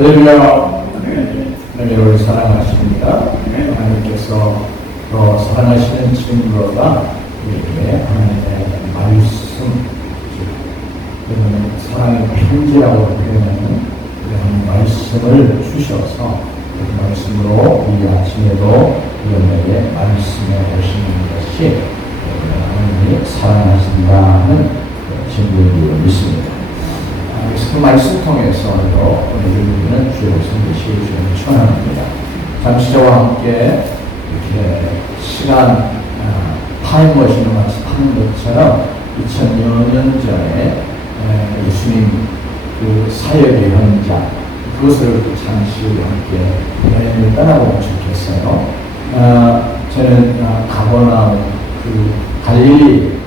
할렐루야. 하나님을 사랑하십니다. 하나님께서 더 사랑하시는 친구가 우리에게 하나님의 말씀, 그러면 사랑의 편지라고 표현하는 그런 말씀을 주셔서 그 말씀으로 이 아침에도 우리에게 말씀해 오시는 것이 하나님이 사랑하신다는 진리를 믿습니다. 그래서 그 말씀 통해서도 우리는 주의 말씀을 주님을 축원합니다. 잠시 저와 함께 이렇게 시간 타임머신을 마치 타는 것처럼 2000여 년 전에 예수님 그 사역의 현장 그것을 잠시 함께 여행을 떠나보면 좋겠어요. 저는 가버나움 그 갈릴리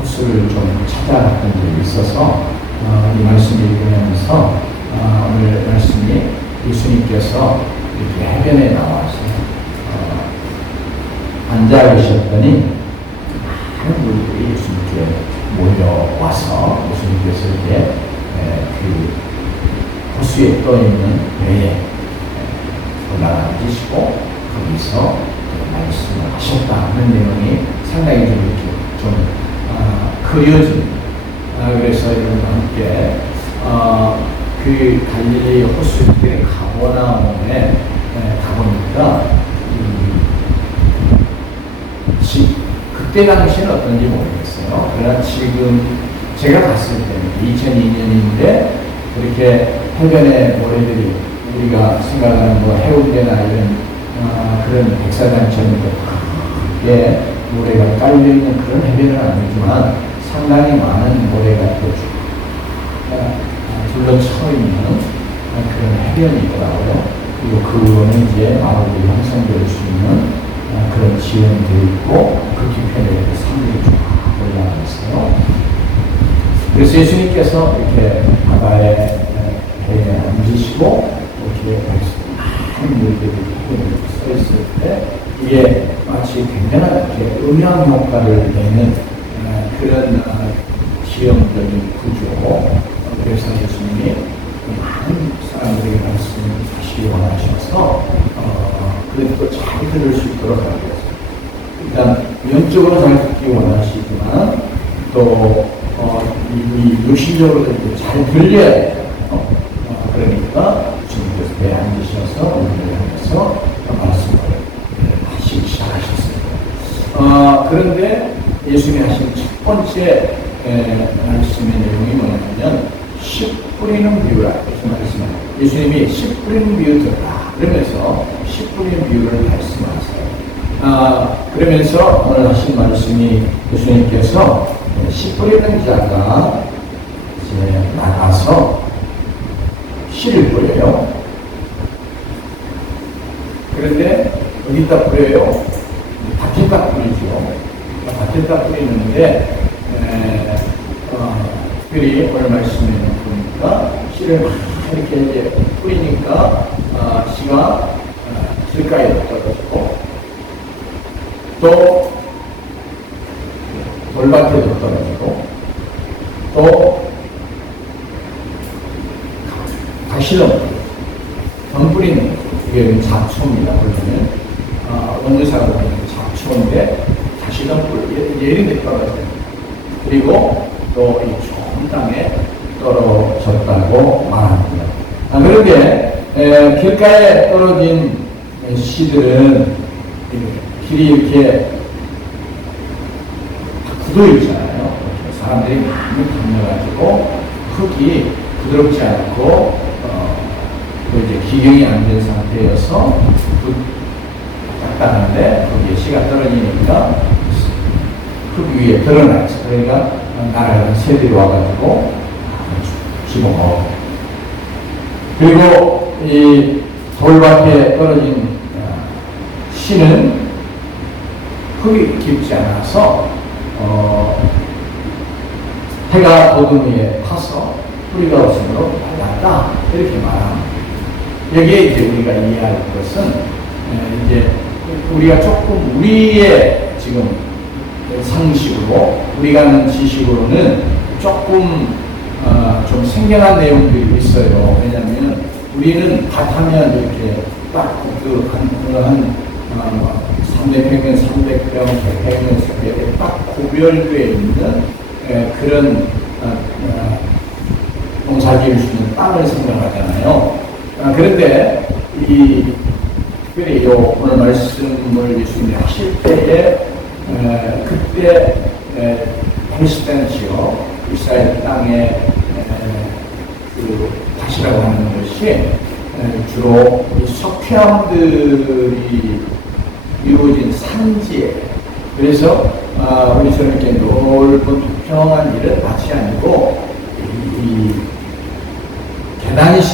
호수를 좀 찾아갔던 적이 있어서 이 말씀을 읽으면서 오늘 말씀이 예수님께서 이렇게 해변에 나와서 앉아 계셨더니 많은 분들이 예수님께 몰려와서 예수님께서 이제 그 호수에 떠있는 배에 올라앉으시고 거기서 말씀을 하셨다는 내용이 상당히 좀 이렇게 좀 그려집니다. 그래서 여러분과 함께 그 갈릴리 호수의 가버나움에 가보니까 그때 당시는 어떤지 모르겠어요. 그러나 지금 제가 갔을 때는 2002년인데 그렇게 해변에 모래들이 우리가 생각하는 뭐 해운대나 이런 그런 백사장처럼 크게 모래가 깔려있는 그런 해변은 아니지만 상당히 많은 모래가 둘러쳐 있는 그런 해변이더라고요. 그리고 그거는 이제 마법이 형성될 수 있는 그런 지형들이 있고 그 뒤편에 이렇게 산들이 쭉 올라가 있어요. 그래서 예수님께서 이렇게 바다에 배에 앉으시고 이렇게 많은 물들이 서 있을 때 이게 마치 굉장한 이렇게 음향 효과를 내는 그런 지형적인 구조. 그래서 예수님이 많은 사람들에게 말씀을 하시기 원하셔서 그래도 또 잘 들을 수 있도록 하기 위해서 일단 영적으로 잘 듣기 원하시지만 또 이 육신적으로 잘 들려야 돼요. 그러니까 주님께서 배에 앉으셔서 우리를 향해서 말씀을 하시기 시작하셨어요. 그런데 예수님이 하신 첫 번째 말씀의 내용이 뭐냐면 씨 뿌리는 비유라 이렇게 말씀해요. 예수님이 씨 뿌리는 비유 들어라 그러면서 씨 뿌리는 비유를 말씀하세요. 그러면서 오늘 하신 말씀이 예수님께서 씨 뿌리는 자가 이제 나가서 씨를 뿌려요. 그런데 어디다 뿌려요? 밭에다 뿌리죠. 밭에다 뿌리는데 특별히 오늘 말씀에 보니까 씨를 이렇게 이제 뿌리니까 씨가 길가에 떨어지고 또 돌밭에도 떨어지고 또 가시덤 덤뿌리는 이게 잡초입니다. 그러면 원문사로 보면 잡초인데 가시덤불 이런 데 떨어져요. 그리고 또 이 좋은 땅에 떨어졌다고 말합니다. 그런데 길가에 떨어진 씨들은 길이 이렇게 굳어 있잖아요. 사람들이 많이 다녀가지고 흙이 부드럽지 않고 또 이제 기경이 안 된 상태여서 딱딱한데 거기에 씨가 떨어지니까 흙 위에 드러나죠. 그러니까 날아가는 새들이 와가지고 집어먹어. 그리고 이 돌밭에 떨어진 씨는 흙이 깊지 않아서 해가 돋은 위에 파서 뿌리가 없으므로 말랐다 이렇게 말합니다. 여기에 이제 우리가 이해할 것은 이제 우리가 조금 우리의 지금 상식으로 우리가 아는 지식으로는 조금 좀 생경한 내용들이 있어요. 왜냐하면 우리는 밭하면 이렇게 딱 한 300평면 300평, 100평면 100평 딱 구별되어 있는 그런 농사 지을 수 있는 땅을 생각하잖아요. 그런데 특별히 오늘 말씀을 예수님이 하실 때에 그때 팔레스타인 지역 이스라엘 땅의 그 밭이라고 하는 것이 주로 이 석회암들이 이루어진 산지에, 그래서 우리처럼 이렇게 넓은 평평한 이런 밭이 아니고 이 계단식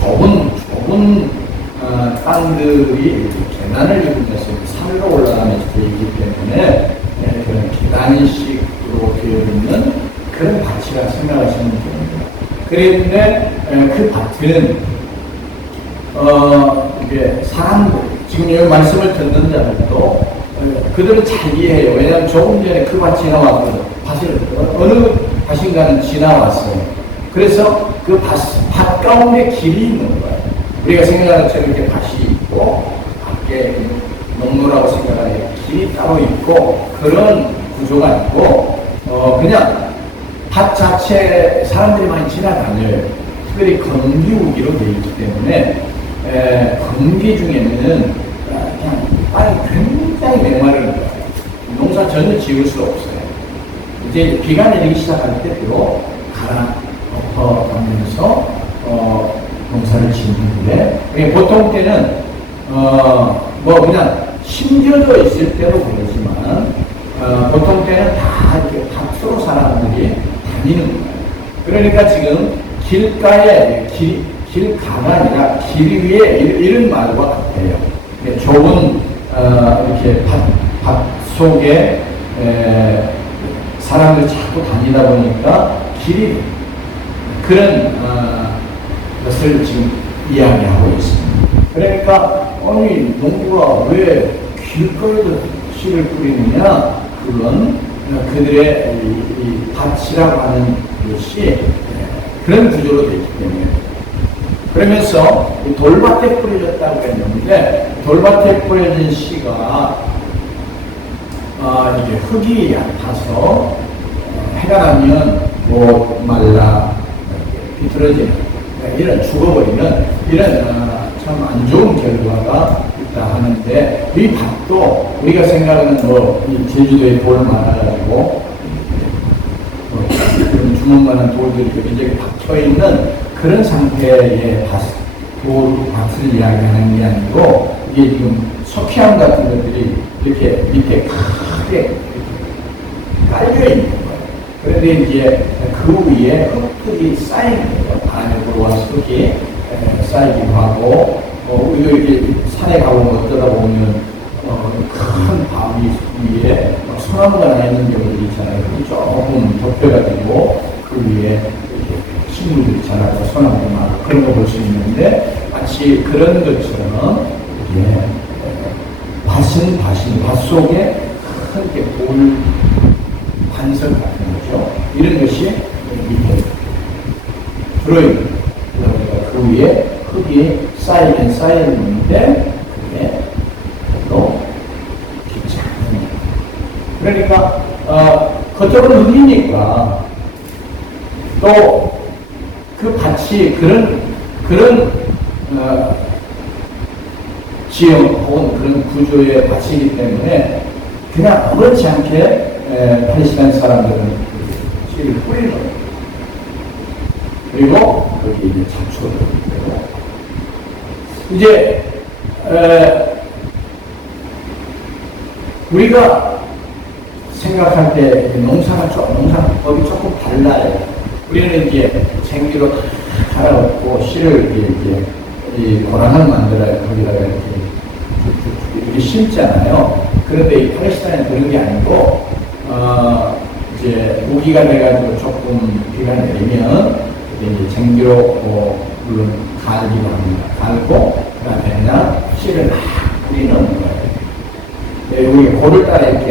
좁은 땅들이 계단을 이루면서 산으로 올라가면서 되어 있기 때문에 그런 계단식으로 되어 있는 그런 밭이라 생각하시면 됩니다. 그런데 그 밭은 이게 사람들, 지금 여기 말씀을 듣는 자들도 그들은 잘 이해해요. 왜냐하면 조금 전에 그 밭이 지나왔거든. 어느 밭인가는 지나왔어요. 그래서 그 밭 가운데 길이 있는 거예요. 우리가 생각하는 것처럼 이렇게 밭이 있고 밖에 농로라고 생각하는 길이 따로 있고 그런 구조가 아니고 그냥 밭 자체 사람들이 많이 지나다녀요. 특별히 건기우기로 되어 있기 때문에 건기 중에는 그냥 땅이 굉장히 메마른 거예요. 농사 전혀 지을 수 없어요. 이제 비가 내리기 시작할 때도 엎어가면서 농사를 짓는데 보통 때는 뭐 그냥 심겨져 있을 때도 그러지만 보통 때는 다 이렇게 밭으로 사람들이 다니는 거예요. 그러니까 지금 길가에 길가가 아니라 길 위에 이런 말과 같아요. 좁은 이렇게 밭 속에 사람들이 자꾸 다니다 보니까 길이 그런 것을 지금 이야기하고 있습니다. 그러니까 아니 농부가 왜 길거리에도 씨를 뿌리느냐? 그건 그들의 이 밭이라고 하는 것이 그런 구조로 되어 있기 때문에. 그러면서 돌밭에 뿌려졌다고 했는데 돌밭에 뿌려진 씨가 이게 흙이 얕아서 해가 나면 못 말라 비틀어지는 이런 죽어버리는 이런 참 안 좋은 결과가 있다 하는데 이 밭도 우리가 생각하는 이 제주도에 돌 많아가지고 그런 주먹만한 돌들이 굉장히 박혀있는 그런 상태의 밭을 이야기하는 게 아니고 이게 지금 석회암 같은 것들이 이렇게 밑에 크게 깔려있는 거예요. 그런데 이제 그 위에 흙들이 쌓이는 거예요. 안으로 와서 흙이 쌓이기도 하고 우리가 이렇게 산에 가보면 어쩌다 보면 큰 바위 위에 소나무가 나 있는 경우도 있잖아요. 그게 조금 덮여가지고 그 위에 이렇게 식물들이 자라고 소나무가 많고 그런 거 볼 수 있는데 마치 그런 것처럼 이게 밭 속에 큰 돌 반석 같은 거죠. 이런 것이 밑에 들어있는 그러니까 그 위에 흙이 쌓이면 쌓였는데 그게 또 깊지 않은 그러니까 겉으로는 흙이니까 또 그 밭이 그런 지형 혹은 그런 구조의 밭이기 때문에 그냥 아무렇지 않게 팔레스타인 사람들은 씨를 뿌리는 거예요. 그리고 거기 이제 잡초를 뿌리고 이제 우리가 생각할 때 농사법이 조금 달라요. 우리는 이제 생기로 다 갈아엎고 씨를 이제 이 고랑을 만들어야 거기다가 이렇게 심잖아요. 그런데 이 팔레스타인은 그런 게 아니고 이제 우기가 돼가지고 조금 비가 내리면 이제 쟁기로 물론 갈기도 합니다. 갈고 그다음에 그냥 씨를 막 뿌리는 거예요. 우리 고를 따라 이렇게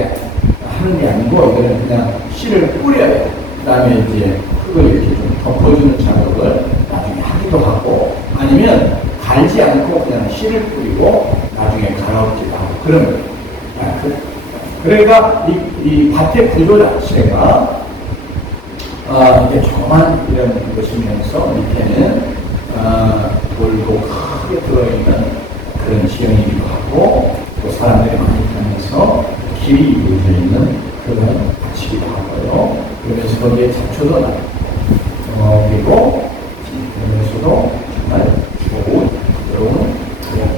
하는 게 아니고 이거는 그냥 씨를 뿌려요. 그다음에 이제 흙을 이렇게 좀 덮어주는 작업을 나중에 하기도 하고 아니면 갈지 않고 그냥 씨를 뿌리고 나중에 갈아엎기도 하고 그런 거예요. 그러니까 이 밭의 구조 자체가 이렇게 조그만 이런 것이면서 밑에는 돌도 크게 들어있는 그런 지형이기도 하고 또 사람들이 많이 다녀서 길이 이루어져 있는 그런 밭이기도 하고요. 그러면서 거기에 잡초도 나고 그리고 그러면서도 정말 좋은 여러분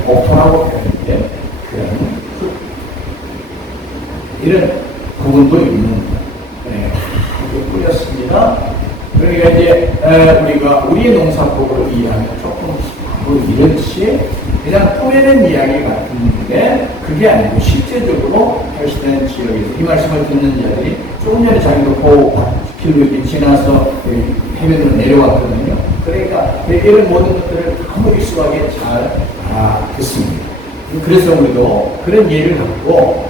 복통하고 그런데 그런 이런 부분도 있는 다 뿌렸습니다. 그러니까 이제 우리가 우리의 농사법으로 이해하면 조금 이렇지 그냥 꾸며낸 이야기 같은데 그게 아니고 실제적으로 헬스된 지역에서 이 말씀을 듣는 자들이 조금 전에 자기도 그 길로 이렇게 지나서 해변으로 내려왔거든요. 그러니까 이런 모든 것들을 아무 익숙하게 잘 알아듣습니다. 그래서 우리도 그런 예를 갖고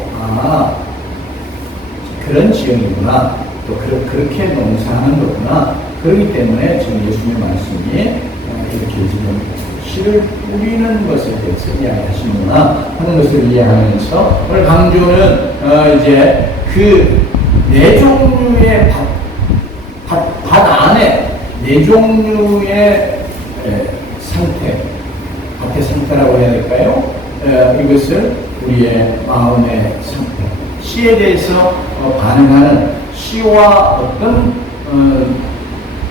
그런 지형이구나 또 그렇게 농사하는 거구나 그렇기 때문에 지금 예수님의 말씀이 이렇게 지금 씨를 뿌리는 것에 대해서 이야기하시는구나 하는 것을 이해하면서 오늘 강조는 이제 그 네 종류의 밭 안에 네 종류의 상태, 밭의 상태라고 해야 될까요? 이것을 우리의 마음의 상태, 씨에 대해서 반응하는 씨와 어떤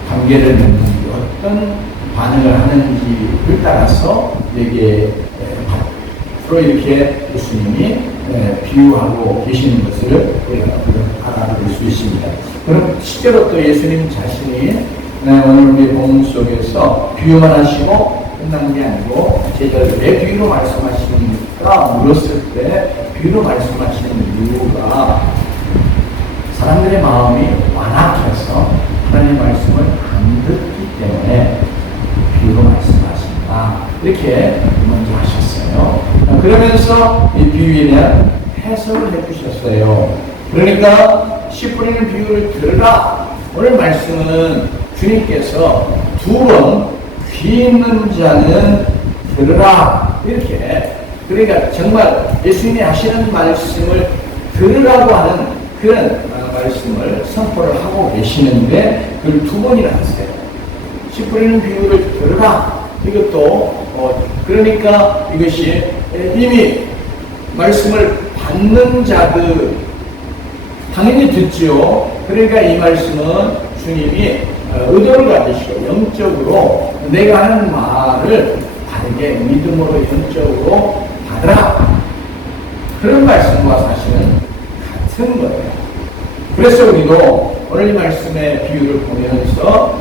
관계를 맺는지, 어떤 반응을 하는지를 따라서 여기에 앞으로 이렇게 예수님이 비유하고 계시는 것을 우리가 알아볼 수 있습니다. 그럼 실제로 또 예수님 자신이 오늘 우리 본문 속에서 비유만 하시고 끝난 게 아니고 제자들 왜 비유로 말씀하시니까 물었을 때 비유로 말씀하시는 이유가 사람들의 마음이 완악해서 하나님의 말씀을 안 듣기 때문에 비유로 말씀하신다. 이렇게 먼저 하셨어요. 그러면서 이 비유에 대한 해석을 해주셨어요. 그러니까 씨 뿌리는 비유를 들으라. 오늘 말씀은 주님께서 두 번 귀 있는 자는 들으라. 이렇게 그러니까 정말 예수님이 하시는 말씀을 들으라고 하는 그런 말씀을 선포를 하고 계시는데 그걸 두 번이나 하세요. 씨 뿌리는 비유를 들으라. 이것도 그러니까 이것이 이미 말씀을 받는 자들 당연히 듣죠. 그러니까 이 말씀은 주님이 의도를 가지시고 영적으로 내가 하는 말을 바르게 믿음으로 영적으로 받으라. 그런 말씀과 사실은 같은 거예요. 그래서 우리도 오늘 이 말씀의 비유를 보면서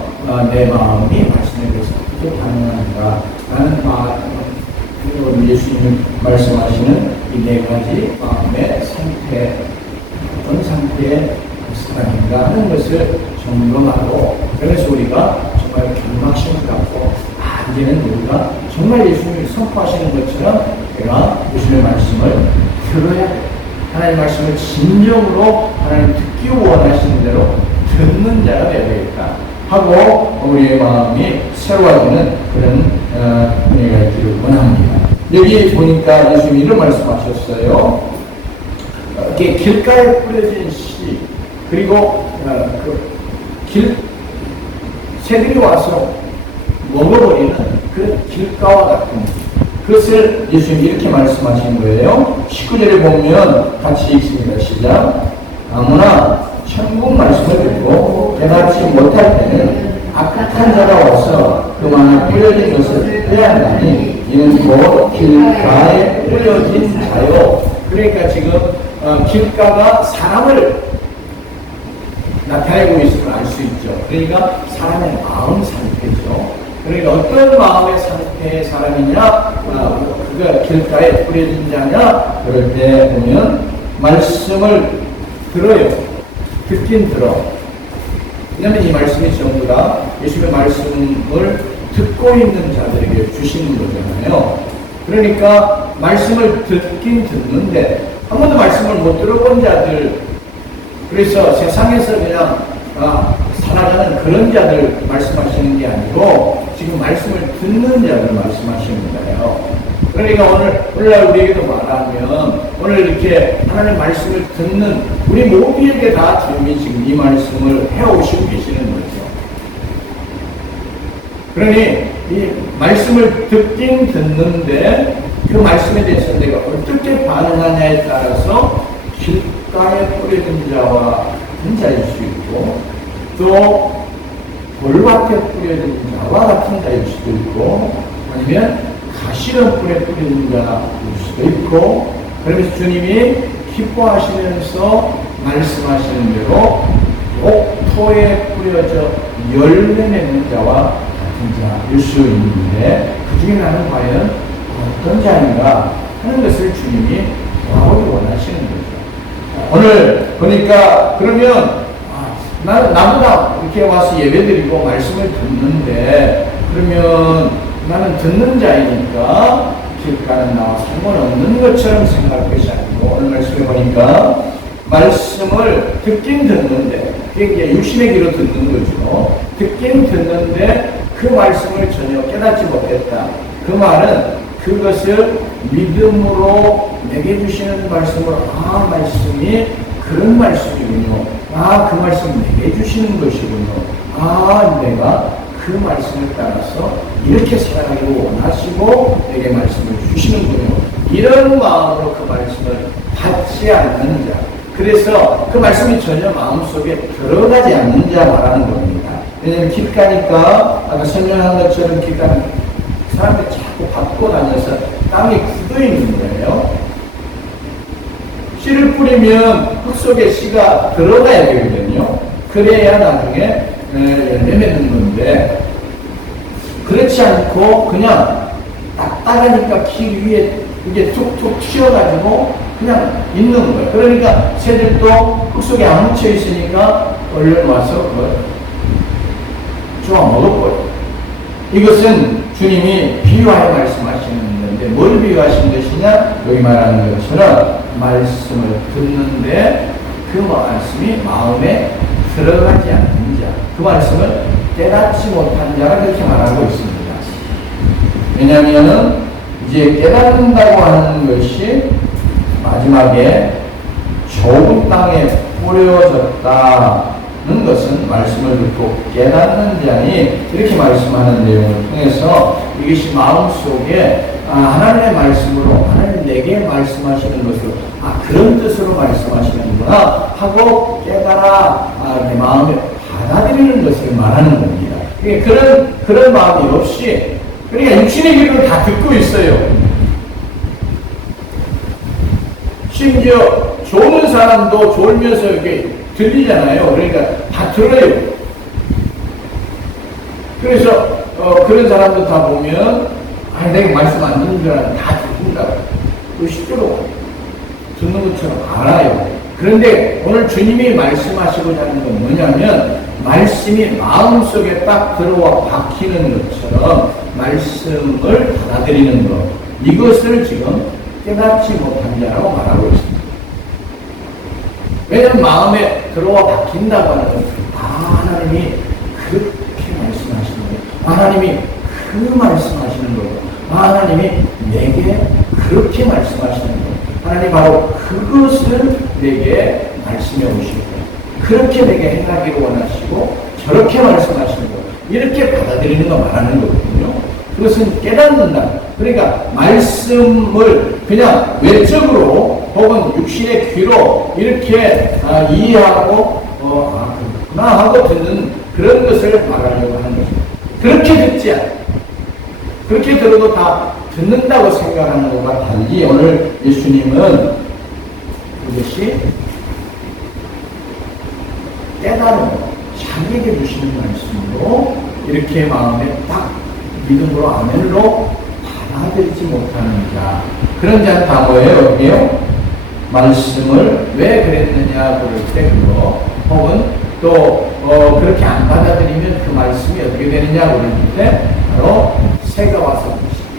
내 마음이 말씀에 대해서 어떻게 반응하는가 라는 마음, 예수님이 말씀하시는 이 네 가지 마음의 상태, 어떤 상태의 사람인가 하는 것을 점검하고 그래서 우리가 정말 경각심을 갖고 이제는 우리가 정말 예수님이 선포하시는 것처럼 내가 예수님의 말씀을 들어야 돼. 하나님의 말씀을 진정으로 하나님 듣기 원하시는 대로 듣는 자가 되어야 되겠다 하고 우리의 마음이 새로워지는 그런 은혜가 있기를 원합니다. 여기 보니까 예수님이 이런 말씀하셨어요. 길가에 뿌려진 씨 그리고 새들이 와서 먹어버리는 그 길가와 같은 그것을 예수님이 이렇게 말씀하신 거예요. 19절에 보면 같이 읽습니다. 시작. 아무나 천국 말씀을 듣고 깨닫지 못할 때는 악한 자가 와서 그만한 뿌려진 것을 빼앗나니 이는 곧 길가에 뿌려진 자요. 그러니까 지금 길가가 사람을 나타내고 있음을 알 수 있죠. 그러니까 사람의 마음 상태죠. 그러니까 어떤 마음의 상태의 사람이냐, 그가 길가에 뿌려진 자냐, 그럴 때 보면 말씀을 들어요. 듣긴 들어. 왜냐하면 이 말씀이 전부 다 예수님의 말씀을 듣고 있는 자들에게 주시는 거잖아요. 그러니까 말씀을 듣긴 듣는데 한 번도 말씀을 못 들어본 자들, 그래서 세상에서 그냥 살아가는 그런 자들 말씀하시는 게 아니고 지금 말씀을 듣는 자들 말씀하시는 거예요. 그러니까 오늘날 우리에게도 말하면 오늘 이렇게 하나님의 말씀을 듣는 우리 모두에게 다 주님이 지금 이 말씀을 해오시고 계시는 거죠. 그러니 이 말씀을 듣긴 듣는데 그 말씀에 대해서 내가 어떻게 반응하냐에 따라서 길가에 뿌려진 자와 같은 자일 수 있고 또 돌밭에 뿌려진 자와 같은 자일 수도 있고 아니면 가시덤불에 뿌려진 자일 수도 있고 그러면서 주님이 기뻐하시면서 말씀하시는 대로 옥토에 뿌려져 열매 맺는 자와 같은 자일 수 있는데 그 중에 나는 과연 어떤 자인가 하는 것을 주님이 보라고 원하시는 거죠. 오늘 보니까 그러면 나보다 이렇게 와서 예배드리고 말씀을 듣는데 그러면 나는 듣는 자이니까 길가는 나와 상관없는 것처럼 생각할 것이 아니고 오늘 말씀에 보니까 말씀을 듣긴 듣는데 그게 육신의 귀로 듣는 거죠. 듣긴 듣는데 그 말씀을 전혀 깨닫지 못했다. 그 말은 그것을 믿음으로 내게 주시는 말씀을 말씀이 그런 말씀이군요. 그 말씀 내게 주시는 것이군요. 내가 그 말씀을 따라서 이렇게 살아가기를 원하시고 내게 말씀을 주시는군요. 이런 마음으로 그 말씀을 받지 않는 자. 그래서 그 말씀이 전혀 마음속에 들어가지 않는 자 말하는 겁니다. 왜냐하면 길가니까 아까 설명한 것처럼 길가는 사람들이 자꾸 받고 다녀서 땅이 굳어 있는 거예요. 씨를 뿌리면 흙 속에 씨가 들어가야 되거든요. 그래야 나중에 열매 맺는 건데 그렇지 않고 그냥 딱딱하니까 길 위에 이게 툭툭 튀어가지고 그냥 있는 거예요. 그러니까 새들도 흙 속에 안 묻혀 있으니까 얼른 와서 그걸 쪼아 먹어버려요. 이것은 주님이 비유하여 말씀하시는 건데 뭘 비유하신 것이냐? 여기 말하는 것처럼 말씀을 듣는데 그 말씀이 마음에 들어가지 않는 자, 그 말씀을 깨닫지 못한 자가 그렇게 말하고 있습니다. 왜냐하면 이제 깨닫는다고 하는 것이 마지막에 좋은 땅에 뿌려졌다는 것은 말씀을 듣고 깨닫는 자니 이렇게 말씀하는 내용을 통해서 이것이 마음속에 하나님의 말씀으로 하나님 내게 말씀하시는 것으로 그런 뜻으로 말씀하시는구나 하고 깨달아 내 마음에 받아들이는 것을 말하는 겁니다. 그런 마음이 없이 그러니까 육신의 귀로 다 듣고 있어요. 심지어 좋은 사람도 졸면서 이렇게 들리잖아요. 그러니까 다 들어요. 그래서 그런 사람들 다 보면 내가 말씀 안 듣는 줄 알았는데 다 듣는다고. 실제로 듣는 것처럼 알아요. 그런데 오늘 주님이 말씀하시고자 하는 건 뭐냐면 말씀이 마음속에 딱 들어와 박히는 것처럼 말씀을 받아들이는 것. 이것을 지금 깨닫지 못한 자라고 말하고 있습니다. 왜냐하면 마음에 들어와 박힌다고 하는 건 하나님이 그렇게 말씀하시는 거예요. 하나님이 그 말씀하시는 거예요. 하나님이 내게 그렇게 말씀하시는 거예요. 하나님 바로 그것을 내게 말씀해 오시고 그렇게 내게 행하기를 원하시고 저렇게 말씀하시는 거 이렇게 받아들이는 거 말하는 거거든요. 그것은 깨닫는다. 그러니까 말씀을 그냥 외적으로 혹은 육신의 귀로 이렇게 이해하고 그렇구나 하고 듣는 그런 것을 말하려고 하는 거죠. 그렇게 듣지 않아요. 그렇게 들어도 다 듣는다고 생각하는 것과 달리 오늘 예수님은 그것이 깨달음, 자기에게 주시는 말씀으로 이렇게 마음에 딱 믿음으로 아멘으로 받아들이지 못하는 자. 그런 자는 다 뭐예요? 여기요? 말씀을 왜 그랬느냐 그럴 때 그거 혹은 또 그렇게 안 받아들이면 그 말씀이 어떻게 되느냐 그럴 때 바로 새가 와서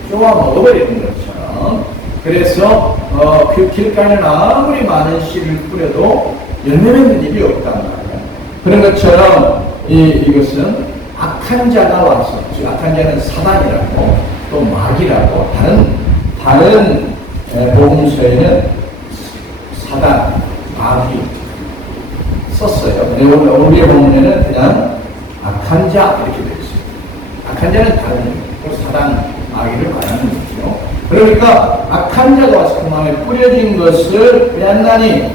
쪼아 먹어버리는 것처럼 그래서 그 길가에는 아무리 많은 씨를 뿌려도 열매 맺는 일이 없단 말이에요. 그런 것처럼 이것은 악한 자가 와서, 즉 악한 자는 사단이라고 또 마귀라고 다른 복음서에는 사단, 마귀 썼어요. 우리의 본문에는 그냥 악한 자 이렇게 되어 있습니다. 악한 자는 다른 사단, 마귀를 말하는 거죠. 그러니까 악한 자가 와서 그 마음에 뿌려진 것을 빼앗나니,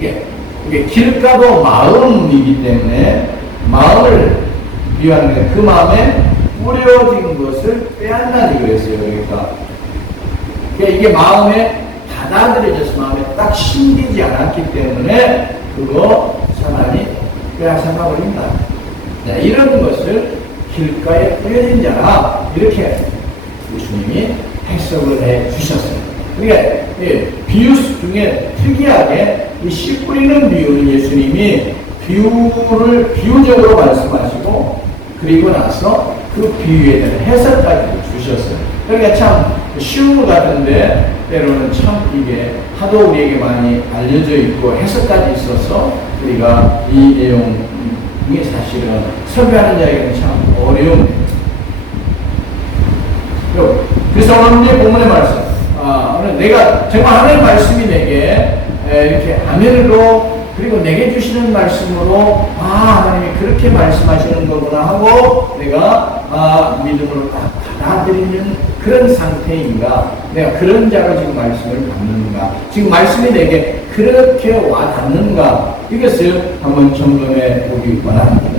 이게 길가도 마음이기 때문에 마음을 비유하는 게 그 마음에 뿌려진 것을 빼앗나니 그랬어요. 그러니까 이게 마음에 받아들여져서 마음에 딱 심기지 않았기 때문에 그거 사단이 빼앗아가 버린다. 이런 것을 길가에 뿌려진 자라 이렇게 예수님이 해석을 해 주셨어요. 그러니까 비유 중에 특이하게 이 씨 뿌리는 비유는 예수님이 비유적으로 말씀하시고 그리고 나서 그 비유에 대한 해석까지 주셨어요. 그러니까 참 쉬운 것 같은데 때로는 참 이게 하도 우리에게 많이 알려져 있고 해석까지 있어서 우리가 이 내용이 사실은 설교하는 자에게는 참 어려운. 그래서 오늘 본문의 말씀, 오늘 내가 정말 하나님의 말씀이 내게 이렇게 아멘으로 그리고 내게 주시는 말씀으로 하나님이 그렇게 말씀하시는 거구나 하고 내가 믿음으로 딱 받아들이는 그런 상태인가, 내가 그런 자로 지금 말씀을 받는가, 지금 말씀이 내게 그렇게 와 닿는가, 이것을 한번 점검해 보기 원합니다.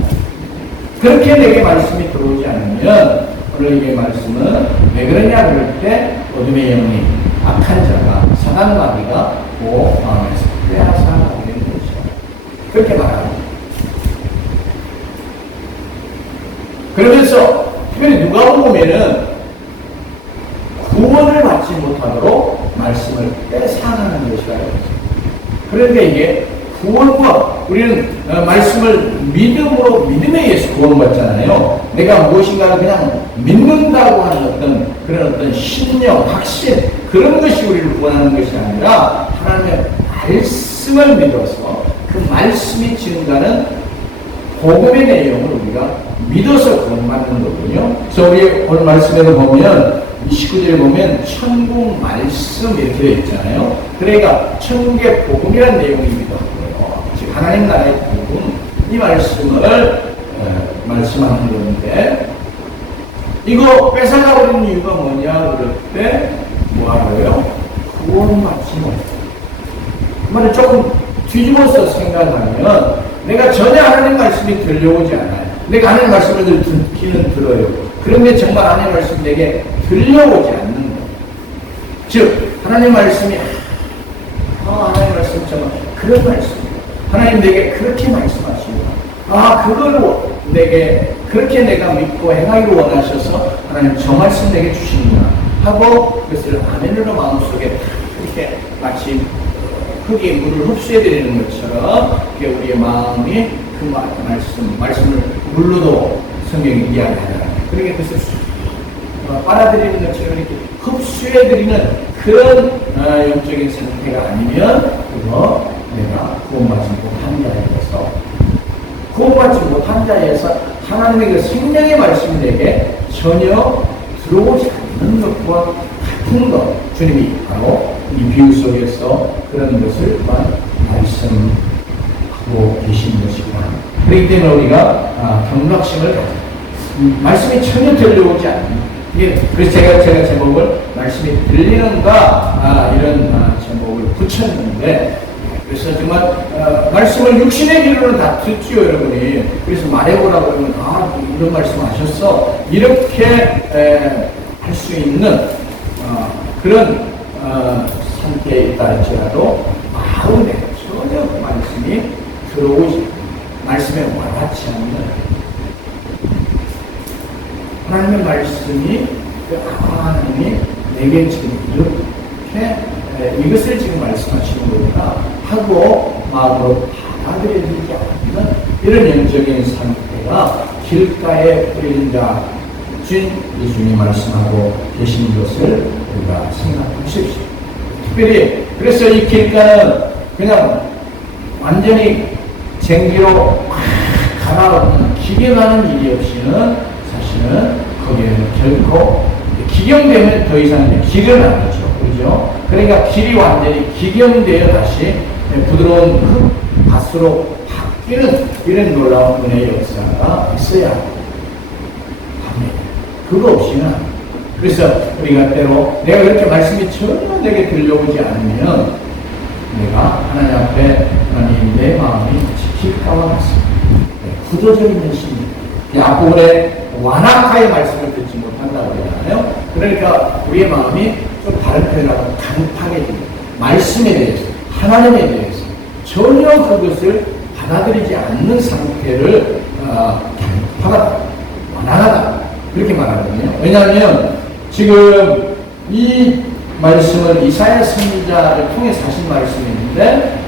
그렇게 내게 말씀이 들어오지 않으면 오늘 이 말씀은 왜 그러냐 그럴 때 어둠의 영이 악한 자가 사단 마귀가 그 마음에서 빼앗아가는 것이다. 그렇게 말합니다. 그러면서 특별히 누가복음에는 구원을 받지 못하도록 말씀을 뺏어가는 것이라고 했습니다. 그러니까 이게 구원과 우리는 말씀을 믿음에 의해서 구원받잖아요. 내가 무엇인가를 그냥 믿는다고 하는 그런 신념, 확신, 그런 것이 우리를 구원하는 것이 아니라 하나님의 말씀을 믿어서 그 말씀이 증가하는 복음의 내용을 우리가 믿어서 구원받는 거군요. 그래서 우리 오늘 말씀에도 보면 19절에 보면 천국 말씀 이렇게 되어 있잖아요. 그러니까 천국의 복음이라는 내용이기도 하고요. 즉 하나님 나라의 복음, 이 말씀을 말씀하는 건데 이거 뺏어가버리는 이유가 뭐냐 그럴 때 뭐하고요? 구원받지 못해. 그 말을 조금 뒤집어서 생각하면 내가 전혀 하나님 말씀이 들려오지 않아요. 내가 하나님 말씀을 듣기는 들어요. 그런데 정말 하나님 말씀이 내게 들려오지 않는 거예요. 즉 하나님 말씀이 하나님 말씀 정말 그런 말씀이에요. 하나님 내게 그렇게 말씀하시고 그걸로 내게 그렇게 내가 믿고 행하기를 원하셔서 하나님 저 말씀 내게 주시는구나 하고 그것을 아멘으로 마음속에 이렇게 마치 흙이 물을 흡수해드리는 것처럼 우리의 마음이 그 말씀을 물로도 성경이 이야기하잖아요. 그러니까 그것을 빨아들이는 것처럼 이렇게 흡수해드리는 그런 영적인 상태가 아니면 그거 내가 구원받지 못한 자에서 구원받지 못한 자에서 하나님의 그 생명의 말씀이 내게 전혀 들어오지 않는 것과 같은 것, 주님이 바로 이 비유 속에서 그런 것을 말씀하고 계신 것이구나. 그렇기 때문에 우리가 경각심을 가져요. 말씀이 전혀 들려오지 않는. 그래서 제가 제목을 말씀이 들리는가 이런 제목을 붙였는데, 그래서 정말 말씀을 육신의 길로는 다 듣지요 여러분이. 그래서 말해보라고 그러면 이런 말씀 하셨어 이렇게 할 수 있는 그런 상태에 있다 할지라도 마음에 전혀 말씀이 들어오지, 말씀에 와닿지 않는 하나님의 말씀이 하나님이 내게 지금 이렇게 이것을 지금 말씀하시는 거구나 하고 마음으로 받아들여지지 않는 이런 영적인 상태가 길가에 뿌린 자 예수님이 말씀하고 계신 것을 우리가 생각하십시오. 특별히 그래서 이 길가는 그냥 완전히 쟁기로 막 갈아엎는 기경하는 일이 없이는 사실은 거기에는 결코 기경되면 더 이상 길은 아니죠. 그죠? 그러니까 길이 완전히 기경되어 다시 부드러운 흙, 밭으로 바뀌는 이런 놀라운 은혜의 역사가 있어야 합니다. 그거 없이는 안 돼요. 그래서 우리가 때로 내가 그렇게 말씀이 전혀 내게 들려오지 않으면 내가 하나님 앞에 하나님 내 마음이 지킬까와 같습니다. 구조적 있는 심리. 앞부분에 완악하게 말씀을 듣지 못한다고 그러잖아요. 그러니까 우리의 마음이 좀 다른 표현하고 강팍해집니다. 말씀에 대해서, 하나님에 대해서 전혀 그것을 받아들이지 않는 상태를 강팍하다, 완악하다 그렇게 말하거든요. 왜냐하면 지금 이 말씀은 이사야 선지자를 통해서 하신 말씀인데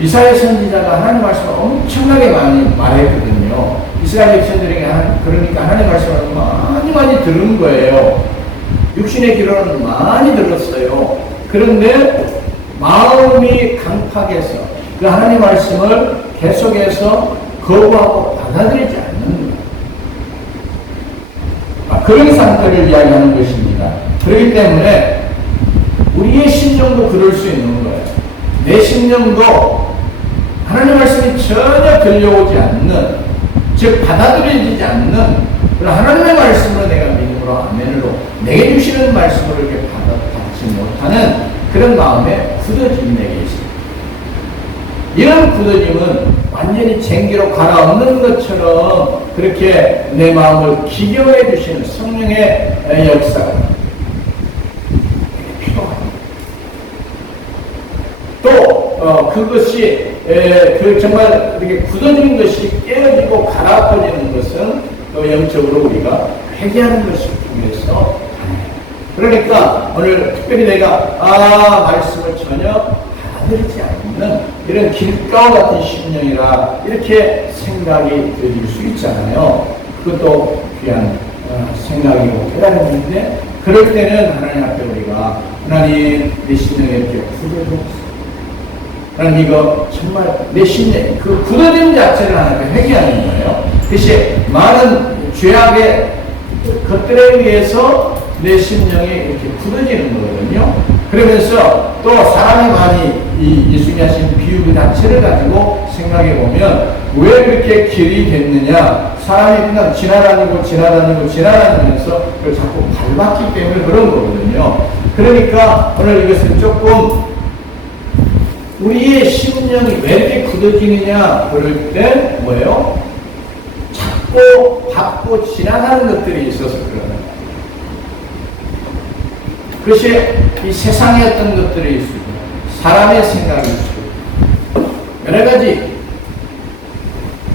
이사야 선지자가 하나님 말씀을 엄청나게 많이 말했거든요. 이스라엘 백성들에게 그러니까 하나님 말씀을 많이 들은 거예요. 육신의 귀로는 많이 들었어요. 그런데 마음이 강팍해서 그 하나님 말씀을 계속해서 거부하고 받아들이지 않는 거예요. 그런 상태를 이야기하는 것입니다. 그렇기 때문에 우리의 심령도 그럴 수 있는 거예요. 내 심령도 하나님 말씀이 전혀 들려오지 않는, 즉 받아들여지지 않는 그런 하나님의 말씀으로 내가 믿음으로 아멘으로 내게 주시는 말씀을 이렇게 받지 못하는 그런 마음에 굳어짐이 내게 있습니다. 이런 굳어짐은 완전히 쟁기로 갈아엎는 것처럼 그렇게 내 마음을 기경해 주시는 성령의 역사가 필요합니다. 또 그것이 정말 이렇게 굳어진 것이 깨어지고 갈아엎어지는 것은 또 영적으로 우리가 회개하는 것을 통해서 그러니까 오늘 특별히 내가 말씀을 전혀 받아들이지 않는 이런 길가와 같은 심령이라 이렇게 생각이 들릴 수 있잖아요. 그것도 귀한 생각이고 깨달음인데 그럴 때는 하나님 앞에 우리가 하나님 내 심령에 이렇게 굳어졌어. 하나님 이거 정말 내 심령 그 굳어짐 자체를 하나님 회개하는 거예요. 그것이 많은 죄악의 것들에 의해서 내 심령이 이렇게 굳어지는 거거든요. 그러면서 또 사람이 많이 이 예수님이 하신 비유 그 자체를 가지고 생각해 보면 왜 그렇게 길이 됐느냐? 사람이 그냥 지나다니면서 그걸 자꾸 밟았기 때문에 그런 거거든요. 그러니까 오늘 이것은 조금 우리의 심령이 왜 이렇게 굳어지느냐 그럴 때 뭐예요? 자꾸 밟고 지나가는 것들이 있어서 그러는 거예요. 그것이 이 세상의 어떤 것들이 있을 수도 사람의 생각이 있을 수도 여러 가지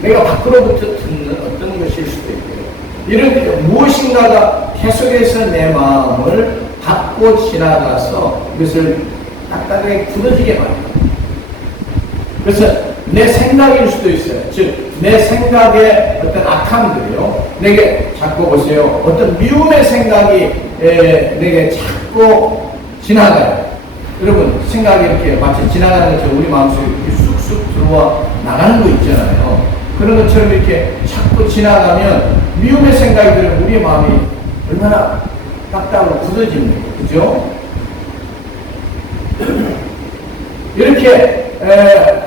내가 밖으로부터 듣는 어떤 것일 수도 있고요. 이런 무엇인가가 계속해서 내 마음을 밟고 지나가서 이것을 딱딱하게 굳어지게 만듭니다. 그래서 내 생각일 수도 있어요. 즉, 내 생각의 어떤 악함들이요. 내게 자꾸 보세요. 어떤 미움의 생각이 내게 자꾸 지나가요. 여러분, 생각이 이렇게 마치 지나가는 것처럼 우리 마음속에 이렇게 쑥쑥 들어와 나가는 거 있잖아요. 그런 것처럼 이렇게 자꾸 지나가면 미움의 생각이 들면 우리의 마음이 얼마나 딱딱하고 굳어집니까? 그죠? 이렇게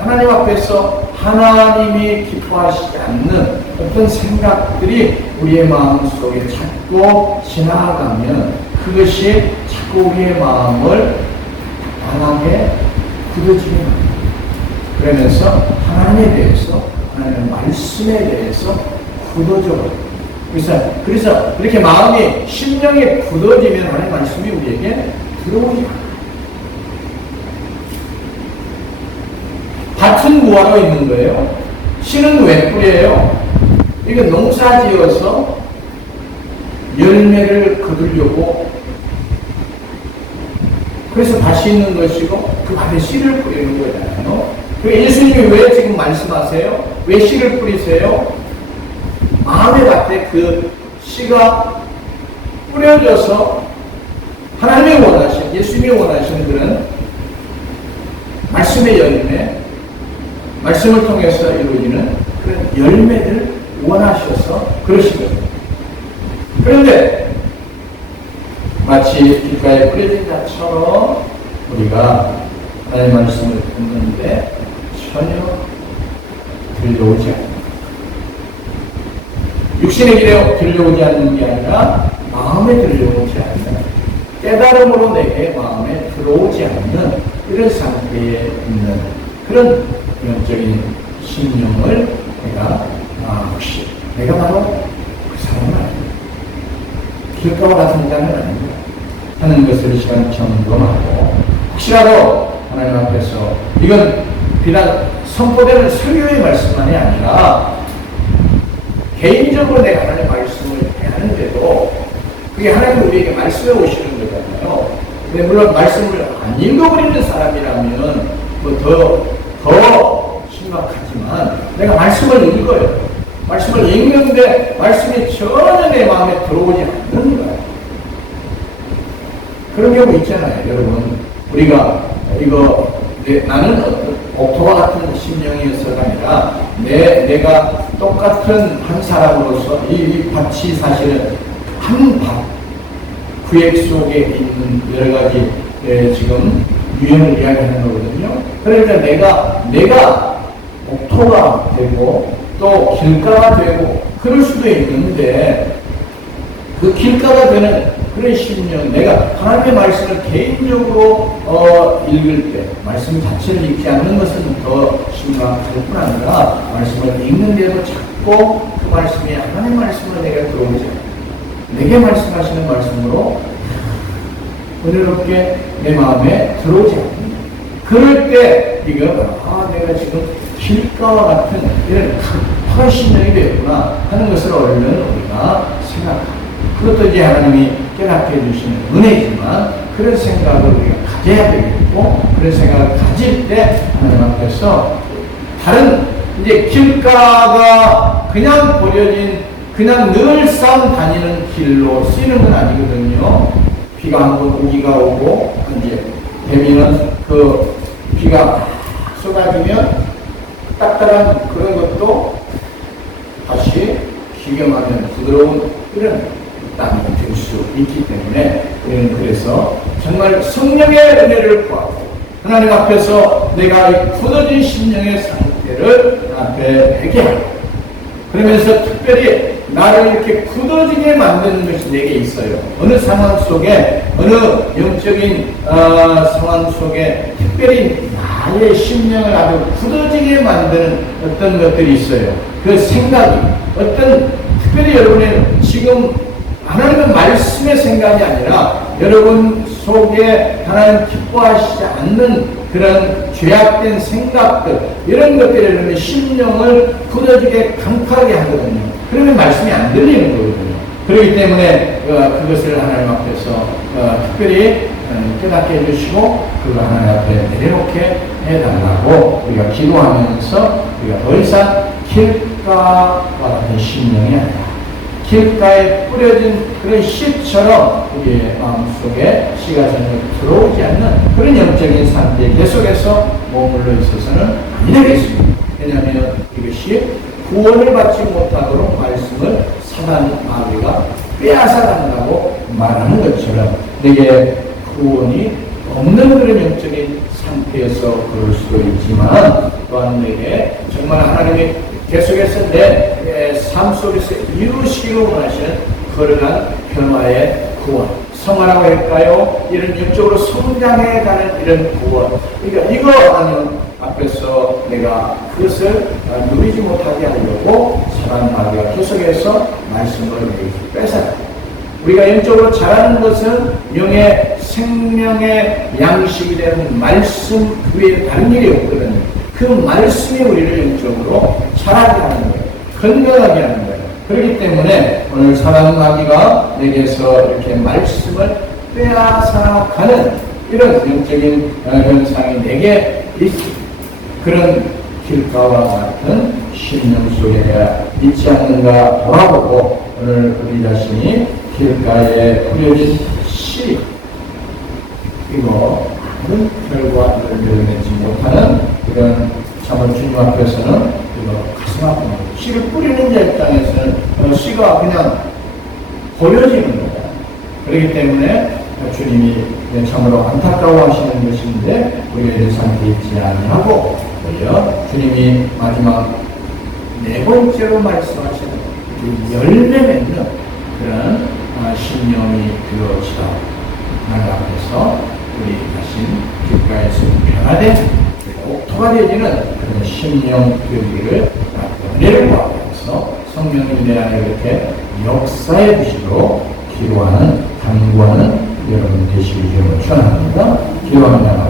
하나님 앞에서 하나님이 기뻐하시지 않는 어떤 생각들이 우리의 마음 속에 자꾸 지나가면 그것이 자꾸 우리의 마음을 강하게 굳어지게 합니다. 그러면서 하나님에 대해서 하나님의 말씀에 대해서 굳어져 버립니다. 그래서 이렇게 마음이 심령이 굳어지면 하나님의 말씀이 우리에게 들어오지 않아요. 밭은 뭐하러 있는 거예요? 씨는 왜 뿌려요? 이거 농사 지어서 열매를 거두려고 그래서 밭이 있는 것이고 그 밭에 씨를 뿌리는 거잖아요. 그러니까 예수님이 왜 지금 말씀하세요? 왜 씨를 뿌리세요? 마음의 밭에 그 씨가 뿌려져서 하나님이 원하신, 예수님이 원하시는 그런 말씀의 열매, 말씀을 통해서 이루어지는 그런 열매를 원하셔서 그러시거든요. 그런데 마치 길가에 뿌려진 자처럼 우리가 하나님의 말씀을 듣는데 전혀 들려오지 않는, 육신의 길에 들려오지 않는 게 아니라 마음에 들려오지 않는, 깨달음으로 내게 마음에 들어오지 않는 이런 상태에 있는 그런 영적인 심령을 내가 혹시 내가 바로 그 사람은 아닙니다. 길가와 같은 자는 아닙니다 하는 것을 이 시간 점검하고, 혹시라도 하나님 앞에서 이건 비단 선포되는 설교의 말씀만이 아니라 개인적으로 내가 하나님의 말씀을 대하는데도 그게 하나님 우리에게 말씀해 오시는 거잖아요. 근데 물론 말씀을 안 읽어버리는 사람이라면 더 심각하지만, 내가 말씀을 읽어요. 말씀을 읽는데 말씀이 전혀 내 마음에 들어오지 않는 거예요. 그런 경우 있잖아요, 여러분. 우리가 나는 옥토와 같은 심령이어서가 아니라 내가 똑같은 한 사람으로서 이 밭이 사실은 한 밭 구획 속에 있는 여러 가지 지금 유형을 이야기하는 거거든요. 그러니까 내가 옥토가 되고 또 길가가 되고 그럴 수도 있는데, 그 길가가 되는 그런 심령, 내가 하나님의 말씀을 개인적으로 읽을 때 말씀 자체를 읽지 않는 것은 더 심각할 뿐 아니라 말씀을 읽는데도 자꾸 그 말씀이 하나님의 말씀으로 내가 들어오지 않아요. 내게 말씀하시는 말씀으로 은혜롭게 내 마음에 들어오지 않습니다. 그럴 때 내가 지금 길가와 같은 이런 급한 심령이 되었구나 하는 것을 얼른 우리가 생각합니다. 그것도 이제 하나님이 깨닫게 해주시는 은혜지만, 그런 생각을 우리가 가져야 되겠고, 그런 생각을 가질 때 하나님 앞에서 다른 이제 길가가 그냥 버려진, 그냥 늘상 다니는 길로 쓰이는 건 아니거든요. 비가 한번 우기가 오고 이제 되면은 그 비가 쏟아지면 딱딱한 그런 것도 다시 기경하면 부드러운 이런 땅이 될 수 있기 때문에 우리는 그래서 정말 성령의 은혜를 구하고 하나님 앞에서 내가 이 굳어진 심령의 상태를 앞에 회개하고, 그러면서 특별히 나를 이렇게 굳어지게 만드는 것이 내게 있어요. 어느 상황 속에, 어느 영적인 상황 속에 특별히 나의 심령을 아주 굳어지게 만드는 어떤 것들이 있어요. 그 생각이 특별히 여러분의 지금 하나님의 말씀의 생각이 아니라 여러분 속에 하나님 기뻐하시지 않는 그런 죄악된 생각들, 이런 것들이 여러분의 심령을 굳어지게 강팍하게 하거든요. 그러면 말씀이 안 들리는 거거든요. 그렇기 때문에 그것을 하나님 앞에서 특별히 깨닫게 해주시고 그걸 하나님 앞에 내려놓게 해달라고 우리가 기도하면서, 우리가 더 이상 길가와 같은 심령이 아니라 길가에 뿌려진 그런 씨처럼 우리의 마음속에 씨가 전혀 들어오지 않는 그런 영적인 상태에 계속해서 머물러 있어서는 안 되겠습니다. 왜냐하면 이것이 구원을 받지 못하도록 말씀을 사단 마귀가 빼앗아간다고 말하는 것처럼 내게 구원이 없는 그런 영적인 상태에서 그럴 수도 있지만, 또한 내게 정말 하나님이 계속해서 내 삶 속에서 이루시기로 원하시는 거룩한 변화의 구원, 성화라고 할까요? 이런 영적으로 성장해가는 이런 구원, 그러니까 이거 하나님 앞에서 내가 그것을 누리지 못하게 하려고 사단 마귀가 계속해서 말씀을 뺏어요. 우리가 영적으로 잘하는 것은 영의 생명의 양식이 되는 말씀 외에 다른 일이 없거든요. 그 말씀이 우리를 영적으로 자라게 하는 거예요. 건강하게 하는 거예요. 그렇기 때문에 오늘 사단 마귀가 내게서 이렇게 말씀을 빼앗아가는 이런 영적인 현상이 내게 있습니다. 그런 길가와 같은 심령 속에 내가 있지 않는가 돌아보고, 오늘 우리 자신이 길가에 뿌려진 씨, 이거 아무런 결과를 내지 못하는 그런 참을 주님 앞에서는 이거 가슴 아픈 씨를 뿌리는 자 입장에서는 씨가 그냥 버려지는 거예요. 그렇기 때문에 주님이 참으로 안타까워하시는 것인데 우리가 이런 상태에 있지 아니하고 오히려 주님이 마지막 네 번째로 말씀하시는 그 열매 맺는 그런 신령이 되어지라. 하나님 앞에서 우리 자신 길가에서 변화된 옥토가 되어지는 그런 신령 되기를 은혜를 구하면서 성령님 내 안에 이렇게 역사의 부시로 기도하는, 당구하는 여러분 되시길 주님을 축원합니다. 기도합니다.